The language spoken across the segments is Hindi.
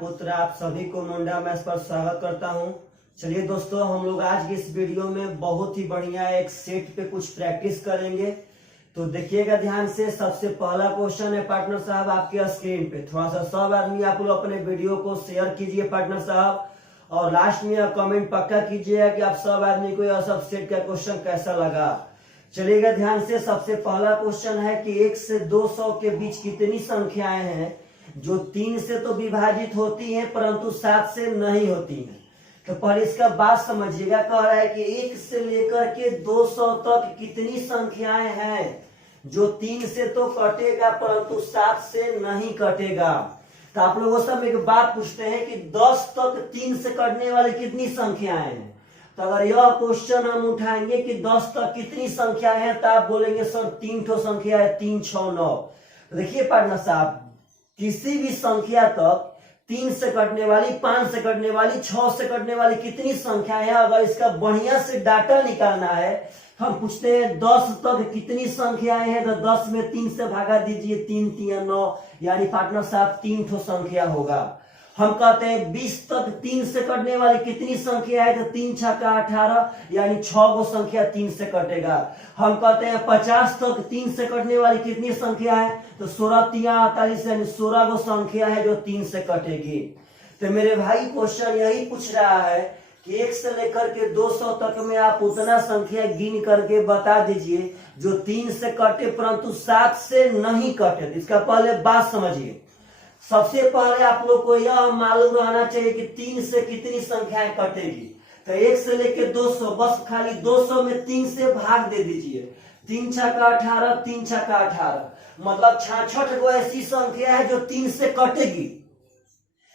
पुत्र आप सभी को मुंडा मैथ्स पर स्वागत करता हूं। चलिए दोस्तों, हम लोग आज की इस वीडियो में बहुत ही बढ़िया एक सेट पे कुछ प्रैक्टिस करेंगे। तो देखिएगा ध्यान से। सबसे पहला क्वेश्चन है पार्टनर साहब आपके स्क्रीन पे। थोड़ा सा सब आदमी आप लोग अपने वीडियो को शेयर कीजिए पार्टनर साहब, और लास्ट में कमेंट पक्का कीजिएगा कि आप सब आदमी को यह सब सेट का क्वेश्चन कैसा लगा। चलिएगा ध्यान से। सबसे पहला क्वेश्चन है कि 1 से 200 के बीच कितनी संख्याएं हैं जो 3 से तो विभाजित होती हैं परंतु 7 से नहीं होती हैं। तो पहले इसका बात समझिएगा। कह रहा है कि 1 से लेकर के 200 तक कितनी संख्याएं हैं जो 3 से तो कटेगा परंतु 7 से नहीं कटेगा। तो आप लोगों से हम एक बात पूछते हैं कि 10 तक 3 से कटने वाली कितनी संख्याएं हैं। तो अगर यह क्वेश्चन हम उठाएंगे कि 10 तक कितनी संख्या है, तो आप बोलेंगे सर 3 ठो संख्या है, 3 6 9। तो देखिए पार्टनर साहब, किसी भी संख्या तक 3 से कटने वाली, 5 से कटने वाली, 6 से कटने वाली कितनी संख्या है, अगर इसका बढ़िया से डाटा निकालना है हम पूछते हैं 10 तक कितनी संख्याएं हैं। तो 10 में 3 से भागा दीजिए, 3 3 9, यानी पार्टनर साहब 3 ठो संख्या होगा। हम कहते हैं 20 तक 3 से कटने वाली कितनी संख्या है, तो 3 6 18, यानी 6 गो संख्या 3 से कटेगा। हम कहते हैं 50 तक 3 से कटने वाली कितनी संख्या है, तो 16 3 48, यानी 16 गो संख्या है जो 3 से कटेगी। तो मेरे भाई क्वेश्चन यही पूछ रहा है कि 1 से लेकर के 200 तक में आप उतना संख्या गिन करके बता दीजिए जो 3 से कटे परंतु 7 से नहीं कटे। इसका पहले बात समझिए। सबसे पहले आप लोग को यह मालूम रहना चाहिए कि 3 से कितनी संख्याएं कटेगी। तो 1 से लेके 200, बस खाली 200 में 3 से भाग दे दीजिए। 3 6 18, 3 6 18, मतलब 66 गो ऐसी संख्या है जो 3 से कटेगी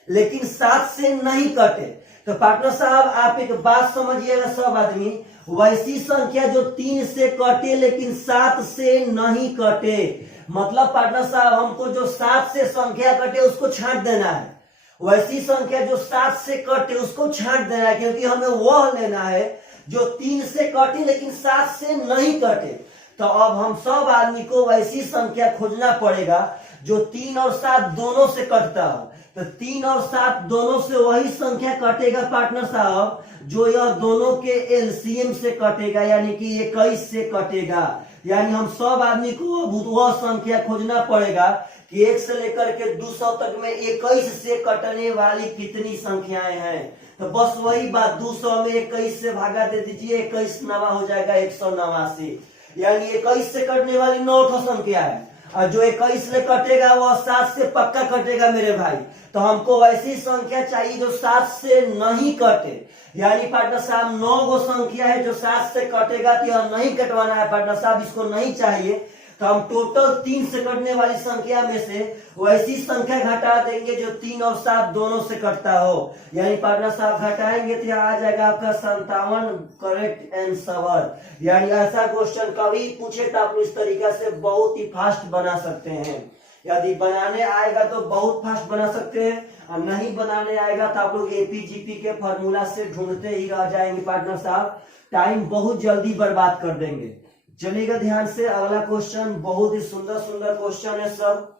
लेकिन 7 से नहीं कटे। तो पार्टनर साहब आप एक बात समझिएगा सब आदमी, वैसी संख्या जो 3 से कटे लेकिन 7 से नहीं कटे, मतलब पार्टनर साहब हमको जो 7 से संख्या कटे उसको छांट देना है। वैसी संख्या जो 7 से कटे उसको छांट देना है, क्योंकि हमें वह लेना है जो 3 से कटे लेकिन 7 से नहीं कटे। तो अब हम सब आदमी को वैसी संख्या खोजना पड़ेगा जो 3 और 7 दोनों से कटता हो। तो 3 और 7 दोनों से वही संख्या कटेगा पार्टनर साहब जो यह दोनों के एलसीएम से कटेगा, यानी कि 21 से कटेगा। यानी हम सब आदमी को वह संख्या खोजना पड़ेगा कि 1 से लेकर के 200 तक में 21 से कटने वाली कितनी संख्याएं हैं। तो बस वही बात, 200 में 21 से भागा दे दीजिए, 21 नवा हो जाएगा 189, यानी 21 से कटने वाली 9 ठो संख्या है, और जो 21 से कटेगा वह 7 से पक्का कटेगा मेरे भाई। तो हमको वैसी संख्या चाहिए जो 7 से नहीं कटे, यानी पार्टनर साहब 9 गो संख्या है जो 7 से कटेगा। तो यह नहीं कटवाना है पार्टनर साहब, इसको नहीं चाहिए। तो हम टोटल 3 से कटने वाली संख्या में से वैसी संख्या घटा देंगे जो 3 और 7 दोनों से कटता हो, यानी पार्टनर साहब घटाएंगे तो यहाँ आ जाएगा आपका 57 करेक्ट आंसर। यानी ऐसा क्वेश्चन कभी पूछे तो आप इस तरीका से बहुत ही फास्ट बना सकते हैं। यदि बनाने आएगा तो बहुत फास्ट बना सकते हैं, और नहीं बनाने आएगा तो आप लोग एपीजीपी के फॉर्मूला से ढूंढते ही रह जाएंगे पार्टनर साहब, टाइम बहुत जल्दी बर्बाद कर देंगे। चलिएगा ध्यान से। अगला क्वेश्चन बहुत ही सुंदर सुंदर क्वेश्चन है सब।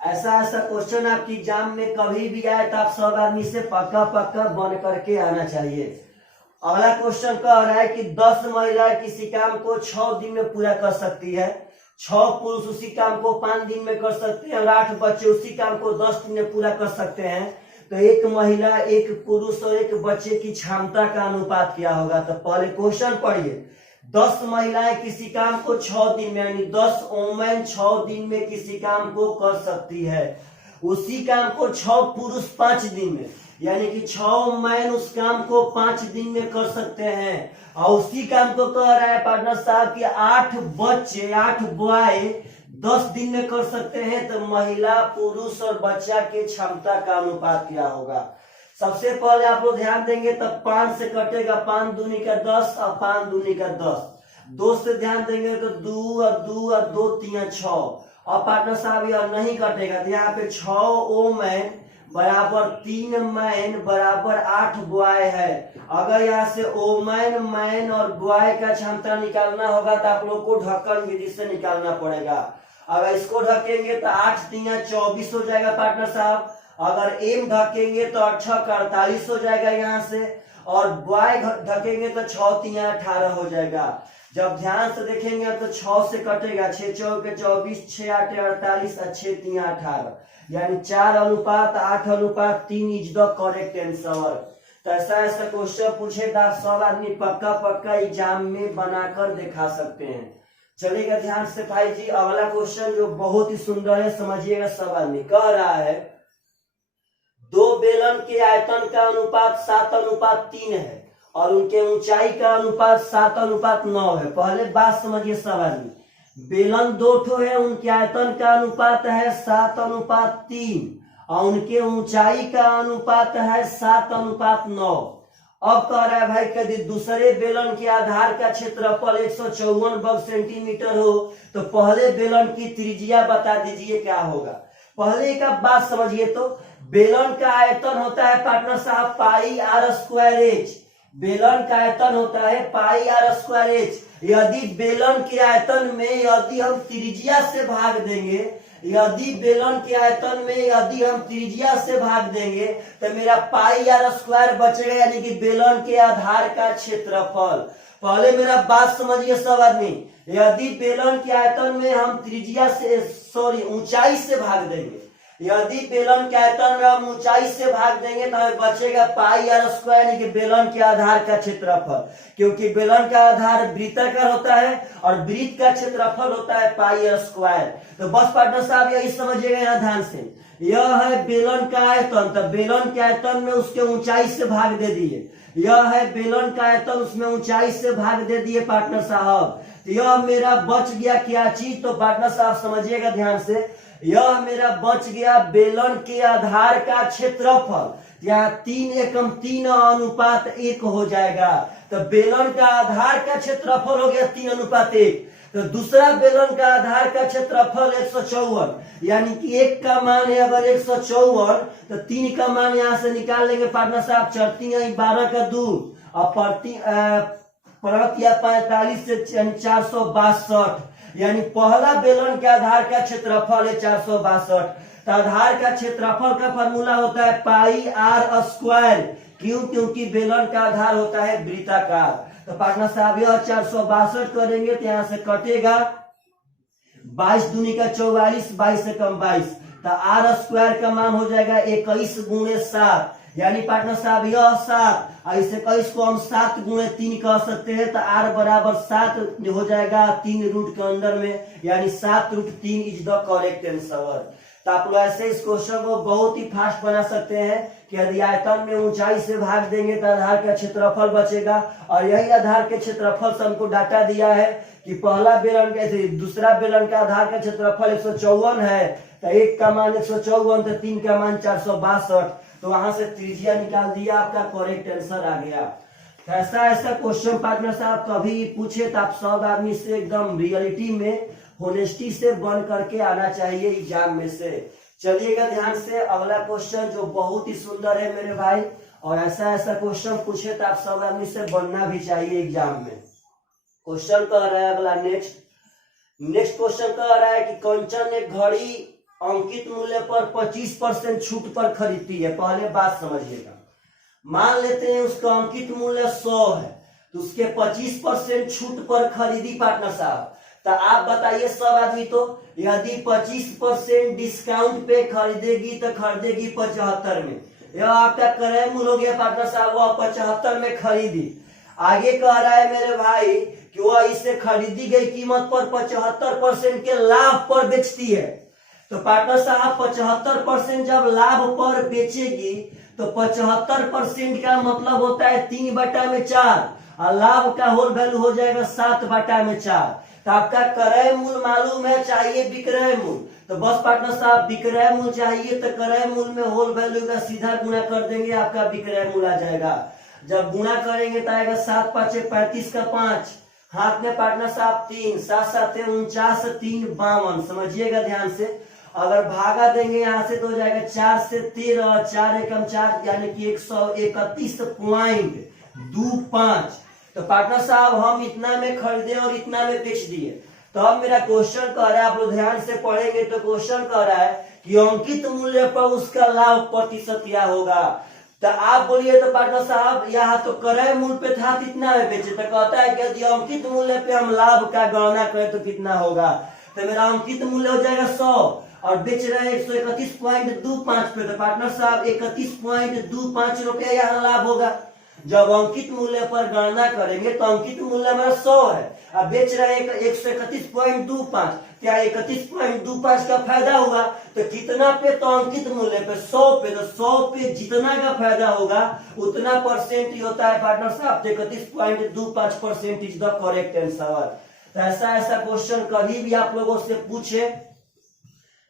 ऐसा क्वेश्चन आपकी एग्जाम में कभी भी आए तो आप सब आदमी से पक्का पक्का बन करके आना चाहिए। अगला क्वेश्चन कह रहा है कि 10 महिलाएं किसी काम को 6 दिन में पूरा कर सकती है, 6 पुरुष उसी काम को 5 दिन में कर सकते हैं, और 8 बच्चे उसी काम को 10 दिन में पूरा कर सकते हैं। तो एक महिला, एक पुरुष और एक बच्चे की क्षमता का अनुपात क्या होगा। तो पहले क्वेश्चन पढ़िए। 10 महिलाएं किसी काम को 6 दिन में, यानी 10 वुमेन 6 दिन में किसी काम को कर सकती है। उसी काम को 6 पुरुष 5 दिन में, यानी कि 6 मैन उस काम को 5 दिन में कर सकते हैं। और उसी काम को कह रहा है पार्टनर साहब कि 8 बच्चे, 8 बॉय 10 दिन में कर सकते हैं। तो महिला, पुरुष और बच्चा के क्षमता का अनुपात क्या होगा। सबसे पहले आप लोग ध्यान देंगे तब 5 से कटेगा, 5 दूनी का 10 और 5 दूनी का 10। 2 से ध्यान देंगे तो 2 और 2 और 2 3 6, और पार्टनर साहब यह नहीं कटेगा। तो यहाँ पे 6 ओमैन बराबर 3 मैन बराबर 8 बॉय है। अगर यहाँ से ओमैन, मैन और बॉय का क्षमता निकालना होगा तो आप लोग को ढक्कन विधि से निकालना पड़ेगा। अगर इसको ढकेंगे तो 8 3 24 हो जाएगा पार्टनर साहब, अगर एम ढकेंगे तो 8 का 48 हो जाएगा यहाँ से, और वाई ढकेंगे तो 6 3 18 हो जाएगा। जब ध्यान से देखेंगे तो 6 से कटेगा, 6 चौके 24, 6 8 48 और 6 3 18, यानी 4:8:3 इज द करेक्ट आंसर। तो ऐसा क्वेश्चन पूछे तो आप सब आदमी पक्का एग्जाम में बनाकर दिखा सकते हैं। चलिएगा ध्यान से भाई जी, अगला क्वेश्चन जो बहुत ही सुंदर है, समझिएगा सब आदमी। कह रहा है दो बेलन के आयतन का अनुपात 7:3 है और उनके ऊंचाई का अनुपात 7:9 है। पहले बात समझिए सब आदमी, बेलन दो ठो है, उनके आयतन का अनुपात है 7:3 और उनके ऊंचाई का अनुपात है 7:9। अब कह रहा है भाई यदि दूसरे बेलन के आधार का क्षेत्रफल 154 वर्ग सेंटीमीटर हो तो पहले बेलन की त्रिज्या बता दीजिए क्या होगा। पहले का बात समझिए, तो बेलन का आयतन होता है पार्टनर साहब पाई आर स्क्वायर एच। बेलन का आयतन होता है पाई आर स्क्वायर एच। यदि बेलन के आयतन में यदि हम त्रिज्या से भाग देंगे, यदि बेलन के आयतन में यदि हम त्रिज्या से भाग देंगे तो मेरा पाई आर स्क्वायर बचेगा, यानी कि बेलन के आधार का क्षेत्रफल। पहले मेरा बात समझिए सब आदमी, यदि बेलन के आयतन में हम त्रिज्या से ऊंचाई से भाग देंगे, यदि बेलन के आयतन में हम ऊंचाई से भाग देंगे तो हमें बचेगा पाई आर स्क्वायर, यानी कि बेलन के आधार का क्षेत्रफल, क्योंकि बेलन का आधार वृत्ताकार होता है और वृत्त का क्षेत्रफल होता है पाई आर स्क्वायर। तो बस पार्टनर साहब यही समझिएगा यहाँ ध्यान से, यह है बेलन का आयतन, तो बेलन के आयतन में उसके ऊंचाई से भाग दे दिए। यह है बेलन का आयतन, उसमें ऊंचाई से भाग दे दिए पार्टनर साहब। यह मेरा बच गया क्या चीज, तो पार्टनर साहब समझिएगा ध्यान से, यह मेरा बच गया बेलन के आधार का क्षेत्रफल। यहाँ 3:3:1 हो जाएगा। तो बेलन का आधार का क्षेत्रफल हो गया 3:1। तो दूसरा बेलन का आधार का क्षेत्रफल 154, यानी कि 1 का मान है अगर 154 तो 3 का मान यहाँ से निकाल लेंगे पार्टनर साहब, 4×3 = 12 का 2 और परत या 45 से 462, यानी पहला बेलन के आधार का क्षेत्रफल है 462। तो आधार का क्षेत्रफल का फॉर्मूला होता है पाई आर स्क्वायर, क्यों, क्योंकि बेलन का आधार होता है वृत्ताकार। तो पार्टनर साहब यह 462 करेंगे तो यहाँ से कटेगा 22 दूनी का 44, 22 से कम 22, तो आर स्क्वायर का मान हो जाएगा 21×7, यानी पार्टनर साहब यह 7, इस 21 को हम 7×3 कह सकते हैं, तो आर बराबर 7 हो जाएगा 3 रूट के अंदर में, यानी 7√3 इज द करेक्ट आंसर। तो आप लोग ऐसे इस क्वेश्चन को बहुत ही फास्ट बना सकते हैं कि यदि आयतन में ऊंचाई से भाग देंगे तो आधार का क्षेत्रफल बचेगा, और यही आधार के क्षेत्रफल से हमको डाटा दिया है कि पहला बेलन कैसे दूसरा बेलन का आधार का क्षेत्रफल 154 है, तो 1 का मान 154 तो 3 का मान 462, तो वहां से त्रिज्या निकाल दिया, आपका करेक्ट आंसर आ गया। ऐसा क्वेश्चन पार्टनर साहब कभी पूछे तो आप सब आदमी से एकदम रियलिटी में होनेस्टी से बन करके आना चाहिए एग्जाम में से। चलिएगा ध्यान से, अगला क्वेश्चन जो बहुत ही सुंदर है मेरे भाई, और ऐसा क्वेश्चन पूछे तो आप सब आदमी से बनना भी चाहिए एग्जाम में। क्वेश्चन कह रहा है अगला नेक्स्ट क्वेश्चन कह रहा है कि कंचन एक घड़ी अंकित मूल्य पर 25% छूट पर खरीदती है। पहले बात समझिएगा, मान लेते हैं उसका अंकित मूल्य 100 है तो उसके 25% छूट पर खरीदी पार्टनर साहब। तो आप बताइए सब आदमी, तो यदि 25% डिस्काउंट पे खरीदेगी तो खरीदेगी 75 में, यह आपका क्रय मूल्य हो गया पार्टनर साहब, वह 75 में खरीदी। आगे कह रहा है मेरे भाई कि वह इसे खरीदी गई कीमत पर 75% के लाभ पर बेचती है। तो पार्टनर साहब 75% जब लाभ पर बेचेगी तो 75% का मतलब होता है 3/4, और लाभ का होल वैल्यू हो जाएगा 7/4। तो आपका क्रय मूल्य मालूम है, चाहिए विक्रय मूल्य, तो बस पार्टनर साहब विक्रय मूल्य चाहिए तो क्रय मूल्य में होल वैल्यू का सीधा गुणा कर देंगे, आपका विक्रय मूल्य आ जाएगा। जब गुणा करेंगे तो आएगा 7×5 = 35 का 5, हाथ में पार्टनर साहब 3, 7×7 = 49, 3 = 52। समझिएगा ध्यान से, अगर भागा देंगे यहाँ से तो हो जाएगा 4 से 13, 4 एकम 4, यानी कि 131.25। तो पार्टनर साहब हम इतना में खरीदे और इतना में बेच दिए। तो अब मेरा क्वेश्चन कह रहा है, आप लोग ध्यान से पढ़ेंगे तो क्वेश्चन कह रहा है कि अंकित मूल्य पर उसका लाभ प्रतिशत क्या होगा। तो आप बोलिए तो पार्टनर साहब यहाँ तो क्रय मूल्य पे था कितना में बेचे, तो कहता है कि यदि अंकित मूल्य पे हम लाभ का गणना करें तो कितना होगा। तो मेरा अंकित मूल्य हो जाएगा 100 और बेच रहे हैं 131.25 पे, तो पार्टनर साहब 31.25 रुपया यहाँ लाभ होगा। जब अंकित मूल्य पर गणना करेंगे तो अंकित मूल्य हमारा 100 है, अब बेच रहे हैं 131.25, क्या 31.25 का फायदा हुआ। तो कितना पे, तो अंकित मूल्य पे 100 पे, तो 100 पे जितना का फायदा होगा उतना परसेंट ही होता है पार्टनर साहब। 31.25% इज द करेक्ट आंसर। तो ऐसा क्वेश्चन कभी भी आप लोगों से पूछे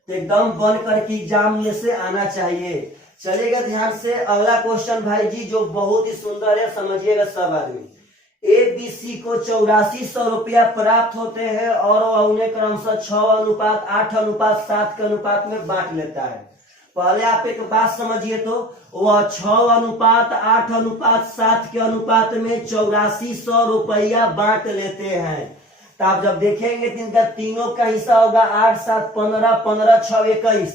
तो एकदम बन करके एग्जाम में से आना चाहिए। चलिएगा ध्यान से अगला क्वेश्चन भाई जी, जो बहुत ही सुंदर है, समझिएगा सब आदमी। ABC को 8400 रुपया प्राप्त होते हैं और उन्हें क्रमशः 6:8, 8:7 के अनुपात में बांट लेता है। पहले आप एक बात समझिए, तो वह 6:8, 8:7 के अनुपात में 8400 रुपया बांट लेते हैं। तो आप जब देखेंगे तो इनका तीनों का हिस्सा होगा 8, 7, 15, 15, 6, 21,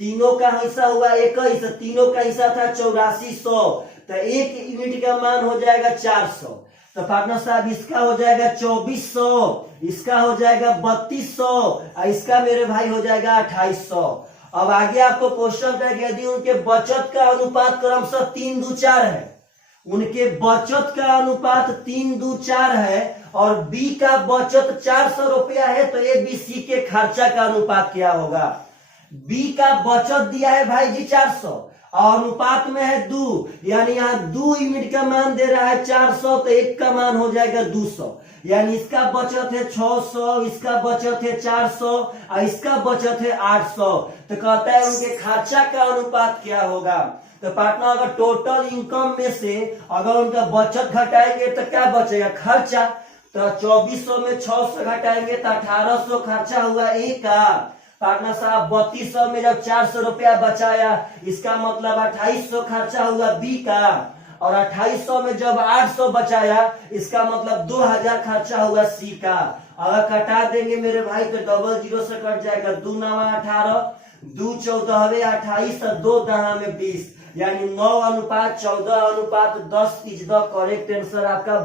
तीनों का हिस्सा हुआ 21, तीनों का हिस्सा था 8400, तो एक यूनिट का मान हो जाएगा 400। तो पार्टनर साहब इसका हो जाएगा 2400, इसका हो जाएगा 3200 और इसका मेरे भाई हो जाएगा 2800। अब आगे आपको क्वेश्चन है कि यदि उनके बचत का अनुपात क्रमशः 3:4 है, उनके बचत का अनुपात 3:4 है और बी का बचत 400 रुपया है, तो ABC के खर्चा का अनुपात क्या होगा। बी का बचत दिया है भाई जी 400 और अनुपात में है 2, यानी यहाँ 2 यूनिट का मान दे रहा है 400, तो एक का मान हो जाएगा 200, यानी इसका बचत है 600, इसका बचत है 400 और इसका बचत है 800। तो कहता है उनके खर्चा का अनुपात क्या होगा। तो पार्टनर अगर टोटल इनकम में से अगर उनका बचत घटाएंगे तो क्या बचेगा, खर्चा। तो 2400 में 600 घटाएंगे तो 1800 खर्चा हुआ ए का। पार्टनर साहब 3200 में जब 400 रुपया बचाया, इसका मतलब 2800 खर्चा हुआ बी का, और 2800 में जब 800 बचाया, इसका मतलब 2000 खर्चा हुआ सी का। अगर कटा देंगे मेरे भाई तो डबल जीरो से कट जाएगा, 2 9 18, 2 14 28 और 2 10 में 20, यानी 9:14:10 इज द करेक्ट आंसर। आपका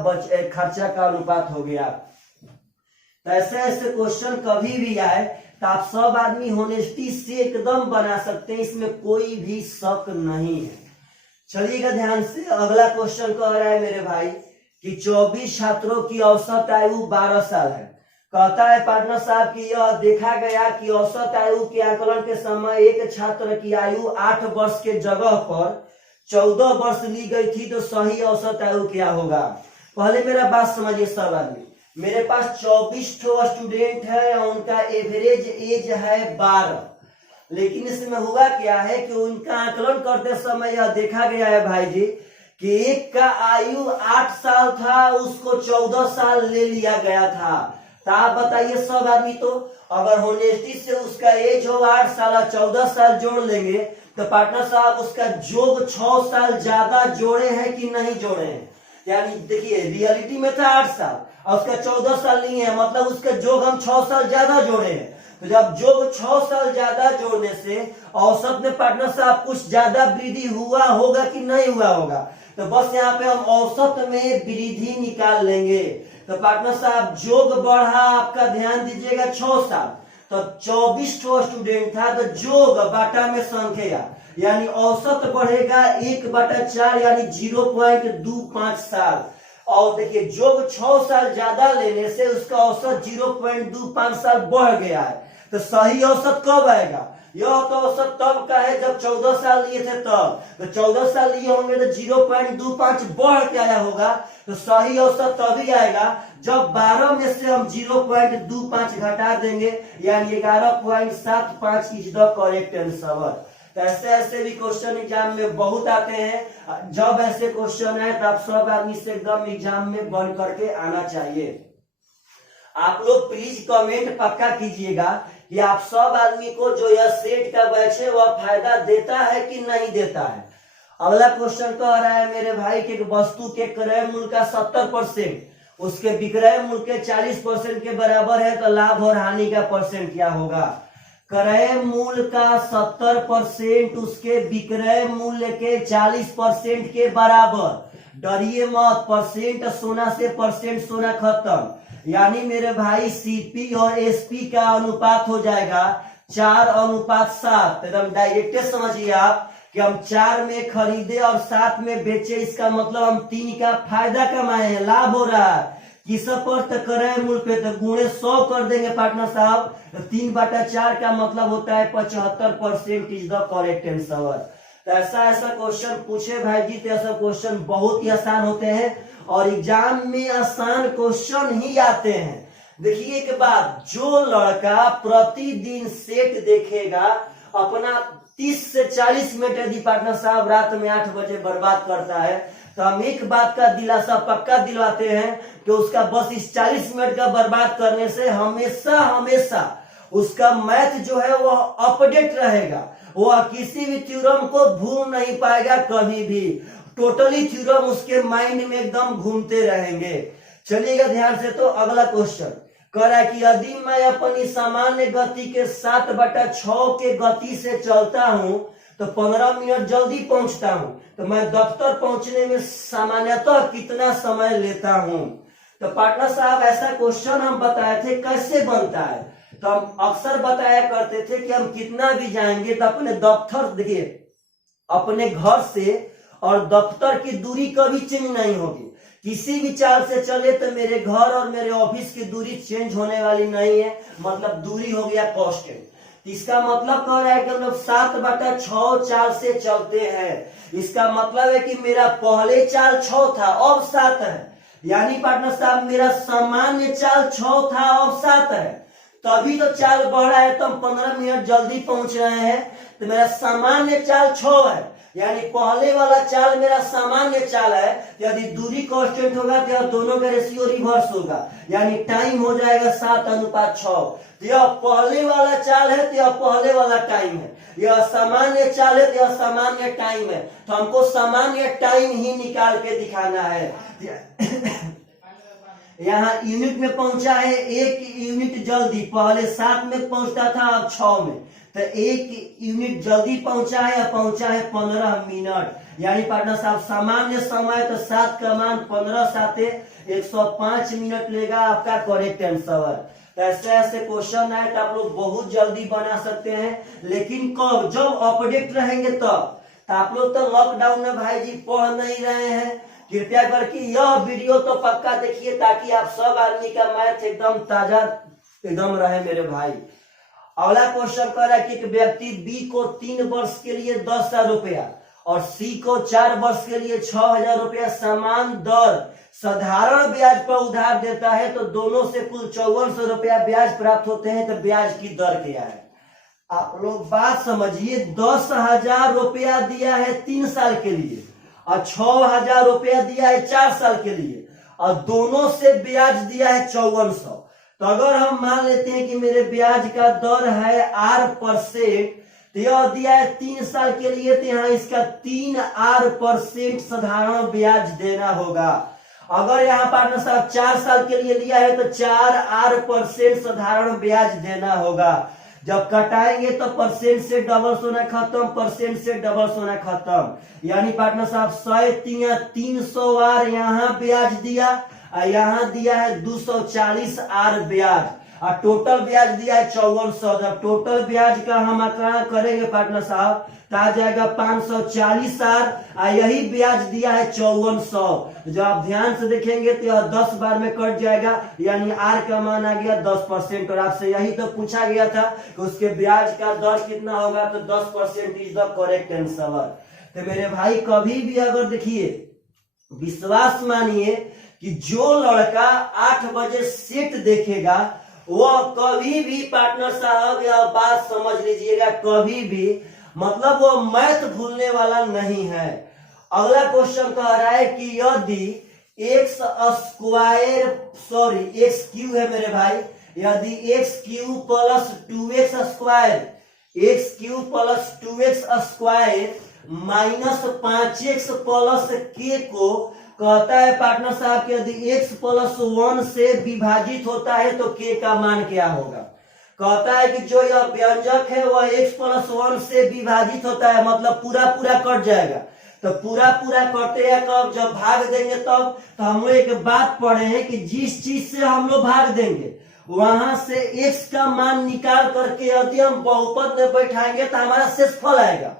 खर्चा का अनुपात हो गया। तो ऐसे क्वेश्चन कभी भी आए तो आप सब आदमी होनेस्टी से एकदम बना सकते हैं, इसमें कोई भी शक नहीं है। चलिएगा ध्यान से अगला क्वेश्चन कह रहा है मेरे भाई कि 24 छात्रों की औसत आयु 12 साल है। कहता है पार्टनर साहब कि यह देखा गया कि औसत आयु के आकलन के समय एक छात्र की आयु 8 वर्ष के जगह पर 14 वर्ष ली गई थी, तो सही औसत आयु क्या होगा। पहले मेरा बात समझिए सब आदमी, मेरे पास 24 स्टूडेंट है और उनका एवरेज एज है 12, लेकिन इसमें हुआ क्या है कि उनका आकलन करते समय यह देखा गया है भाई जी कि एक का आयु 8 साल था, उसको 14 साल ले लिया गया था। तो आप बताइए सब आदमी, तो अगर होनेस्टी से उसका एज हो 8 साल और 14 साल जोड़ लेंगे तो पार्टनर साहब उसका जोग 6 साल ज्यादा जोड़े हैं कि नहीं जोड़े हैं। यानी देखिए रियलिटी में था 8 साल और उसका 14 साल नहीं है, मतलब उसका जोग हम 6 साल ज्यादा जोड़े हैं। तो जब जोग 6 साल ज्यादा जोड़ने से औसत में पार्टनर साहब कुछ ज्यादा वृद्धि हुआ होगा कि नहीं हुआ होगा। तो बस यहाँ पे हम औसत में वृद्धि निकाल लेंगे। तो पार्टनर साहब जोग बढ़ा, आपका ध्यान दीजिएगा 6 साल, तो 24 स्टूडेंट था, तो जोग बाटा में संख्या यानी औसत बढ़ेगा 1/4 यानी 0.25 साल। और देखिए जोग 6 साल ज्यादा लेने से उसका औसत 0.25 साल बढ़ गया है। तो सही औसत कब आएगा, यह तो औसत तब का है जब 14 साल लिए थे तब। तो 14 साल लिए होंगे तो 0.25 बढ़ के आया होगा। तो सही औसत तभी आएगा जब 12 में से हम 0.25 घटा देंगे, यानी 11.75 इज द करेक्ट आंसर। तो ऐसे भी क्वेश्चन एग्जाम में बहुत आते हैं। जब ऐसे क्वेश्चन है तो आप सब आदमी से एकदम एग्जाम में बन करके आना चाहिए। आप लोग प्लीज कमेंट पक्का कीजिएगा कि आप सब आदमी को जो यह सेट का बैच है वह फायदा देता है कि नहीं देता है। अगला क्वेश्चन कह रहा है मेरे भाई कि वस्तु के क्रय मूल्य का 70% उसके विक्रय मूल्य के 40% के बराबर है, तो लाभ और हानि का परसेंट क्या होगा। क्रय मूल्य का 70% उसके विक्रय मूल्य के 40% के बराबर। डरिए मत, परसेंट सोना से परसेंट सोना खत्म। यानी मेरे भाई सीपी और एसपी का अनुपात हो जाएगा 4:7। एकदम डायरेक्ट समझिए आप कि हम 4 में खरीदे और 7 में बेचे, इसका मतलब हम 3 का फायदा कमाए हैं, लाभ हो रहा है। किस पर? तो क्रय मूल्य पे, तो गुणे 100 कर देंगे पार्टनर साहब। तो 3/4 का मतलब होता है 75% इज द करेक्ट आंसर। तो ऐसा क्वेश्चन पूछे भाई जी, तो ऐसा क्वेश्चन बहुत ही आसान होते हैं और एग्जाम में आसान क्वेश्चन ही आते हैं। देखिए एक बात, जो लड़का प्रतिदिन सेट देखेगा अपना 30 से 40 मिनट यदि पार्टनर साहब रात में 8 बजे बर्बाद करता है, तो हम एक बात का दिलासा पक्का दिलवाते हैं कि उसका बस इस 40 मिनट का बर्बाद करने से हमेशा हमेशा उसका मैथ जो है वो अपडेट रहेगा। वो किसी भी थ्योरम को भूल नहीं पाएगा कभी भी। टोटली थ्योरम उसके माइंड में एकदम घूमते रहेंगे। चलिएगा ध्यान से। तो अगला क्वेश्चन कह रहा है कि यदि मैं अपनी सामान्य गति के 7/6 के गति से चलता हूं तो 15 मिनट जल्दी पहुंचता हूं, तो मैं दफ्तर पहुंचने में सामान्यतः कितना समय लेता हूं। तो पार्टनर साहब ऐसा क्वेश्चन हम बताए थे कैसे बनता है। तो हम अक्सर बताया करते थे कि हम कितना भी जाएंगे तो अपने दफ्तर, देखिए अपने घर से और दफ्तर की दूरी कभी चेंज नहीं होगी। किसी भी चाल से चले तो मेरे घर और मेरे ऑफिस की दूरी चेंज होने वाली नहीं है, मतलब दूरी हो गया कांस्टेंट। इसका मतलब कह रहा है कि हम लोग 7/6 चाल से चलते हैं। इसका मतलब है कि मेरा पहले चाल 6 था अब 7 है, यानी पार्टनर साहब मेरा सामान्य चाल 6 था अब 7 है, तभी तो चाल बढ़ रहा है, तो हम 15 मिनट जल्दी पहुंच रहे हैं। तो मेरा सामान्य चाल 6 है, यानी पहले वाला चाल मेरा सामान्य चाल है। यदि दूरी कांस्टेंट होगा तो दोनों का रेशियो रिवर्स होगा, यानी टाइम हो जाएगा 7:6। तो यह पहले वाला चाल है तो यह पहले वाला टाइम है, यह सामान्य चाल है तो यह सामान्य टाइम है। तो हमको सामान्य टाइम ही निकाल के दिखाना है। यहाँ यूनिट में पहुंचा है 1 यूनिट जल्दी, पहले 7 में पहुंचता था अब 6 में, तो 1 यूनिट जल्दी पहुंचा है, पहुंचा है 15 मिनट। यानी पार्टनर साहब सामान्य समय तो 7 का मान 15 7 105 मिनट लेगा आपका करेक्ट आंसर। तो ऐसे क्वेश्चन है तो आप लोग बहुत जल्दी बना सकते हैं, लेकिन कब? जब अपडेट रहेंगे तब। तो आप लोग तो लॉकडाउन में भाई जी पढ़ नहीं रहे हैं, कृपया करके यह वीडियो तो पक्का देखिए ताकि आप सब आदमी का मैथ एकदम ताजा एकदम रहे मेरे भाई। अगला क्वेश्चन कह रहा है कि एक व्यक्ति बी को 3 वर्ष के लिए 10,000 रुपया और सी को 4 वर्ष के लिए 6,000 रुपया समान दर साधारण ब्याज पर उधार देता है, तो दोनों से कुल 5400 रुपया ब्याज प्राप्त होते हैं। तो ब्याज की दर क्या है? आप लोग बात समझिए, 10,000 रुपया दिया है 3 साल के लिए और 6,000 रुपया दिया है 4 साल के लिए और दोनों से ब्याज दिया है 5400। तो अगर हम मान लेते हैं कि मेरे ब्याज का दर है 8%, तो यह दिया है 3 साल के लिए, तो यहाँ इसका 3% साधारण ब्याज देना होगा। अगर यहाँ पार्टनर साहब 4 साल के लिए लिया है तो 4% साधारण ब्याज देना होगा। जब कटाएंगे तो परसेंट से डबल सोना खत्म, परसेंट से डबल सोना खत्म। यानी पार्टनर साहब 300 बार यहाँ ब्याज दिया, यहाँ दिया है 240 आर ब्याज और टोटल ब्याज दिया है 5400। जब टोटल ब्याज का हम आंकड़ा करेंगे पार्टनर साहब तो आ जाएगा 540 आर, यही ब्याज दिया है 5400। जब आप ध्यान से देखेंगे तो यह 10 बार में कट जाएगा, यानी आर का मान आ गया 10%। और आपसे यही तो पूछा गया था कि उसके ब्याज का दर कितना होगा, तो 10% इज द करेक्ट आंसर। तो मेरे भाई कभी भी अगर देखिए विश्वास मानिए कि जो लड़का 8 बजे सेट देखेगा वह कभी भी पार्टनर साहब, यह बात समझ लीजिएगा, कभी भी मतलब वो मैथ भूलने वाला नहीं है। अगला क्वेश्चन कह रहा है कि यदि एक्स क्यू है मेरे भाई, यदि x Q plus 2x square, x Q plus 2x square minus 5x plus k को कहता है पार्टनर साहब कि यदि x प्लस 1 से विभाजित होता है तो k का मान क्या होगा। कहता है कि जो यह व्यंजक है वह x प्लस 1 से विभाजित होता है, मतलब पूरा पूरा कट जाएगा। तो पूरा पूरा कटे या कब, जब भाग देंगे तब। तो हम लोग एक बात पढ़े हैं कि जिस चीज से हम लोग भाग देंगे वहां से x का मान निकाल करके यदि हम बहुपद में बैठाएंगे तो हमारा शेषफल आएगा।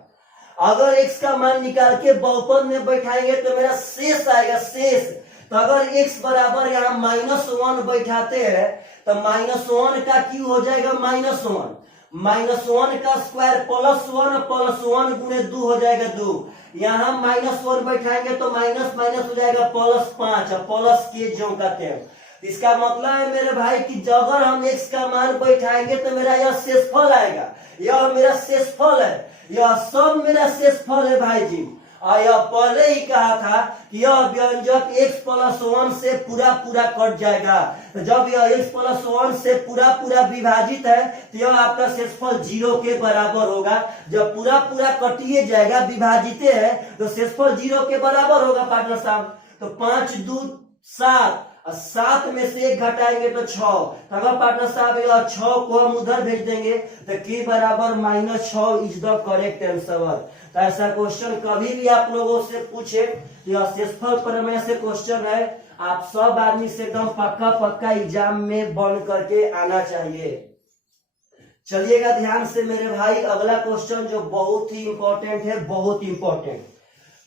अगर x का मान निकाल के बहुपद में बैठाएंगे तो मेरा शेष आएगा, शेष। तो अगर x बराबर यहाँ -1 बैठाते हैं तो -1 का क्यों हो जाएगा -1, -1 का स्क्वायर +1, +1 गुणे 2 हो जाएगा 2। यहाँ -1 बैठाएंगे तो माइनस माइनस हो जाएगा +5, प्लस के जो कहते हैं। इसका मतलब है मेरे भाई कि अगर हम x का मान बैठाएंगे तो मेरा यह शेषफल आएगा, यह मेरा शेषफल है, यह सब मेरा शेषफल है भाई जी। और यह पहले ही कहा था कि यह व्यंजक x प्लस 1 से पूरा पूरा कट जाएगा। तो जब यह x प्लस 1 से पूरा पूरा विभाजित है तो यह आपका शेषफल 0 के बराबर होगा। जब पूरा पूरा कटिए जाएगा, विभाजित है, तो शेषफल 0 के बराबर होगा पार्टनर साहब। तो 5 2 7 और 7 में से 1 घटाएंगे तो 6। तो अगर पार्टनर साहब यह 6 को हम उधर भेज देंगे तो k बराबर -6 इज द करेक्ट आंसर। तो ऐसा क्वेश्चन कभी भी आप लोगों से पूछे, यह शेषफल प्रमेय से क्वेश्चन है, आप सब आदमी से एकदम पक्का पक्का एग्जाम में बन करके आना चाहिए। चलिएगा ध्यान से मेरे भाई, अगला क्वेश्चन जो बहुत ही इंपॉर्टेंट है, बहुत इंपॉर्टेंट